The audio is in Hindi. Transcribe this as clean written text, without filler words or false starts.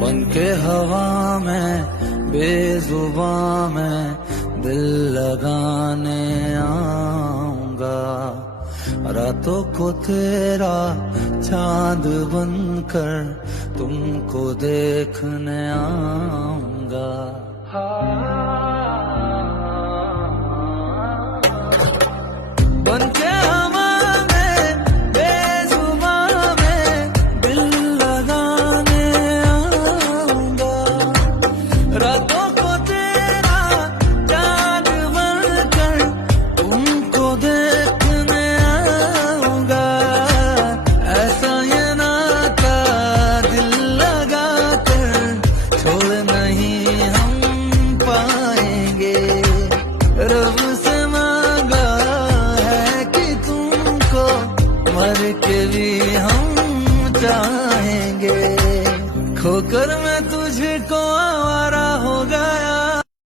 बनके हवा में बेजुबां में दिल लगाने आऊंगा, रातों को तेरा चांद बनकर तुमको देखने आऊंगा। बनके हवा में बेजुबां में दिल लगाने आऊंगा, रातों को तेरा चांद बनकर तुमको देखने आऊंगा। ऐसा ये नाता दिल लगा कर छोड़ नहीं हम पाएंगे, रब से मांगा है कि तुमको मर के भी हम चाहेंगे। खोकर मैं तुझको आवारा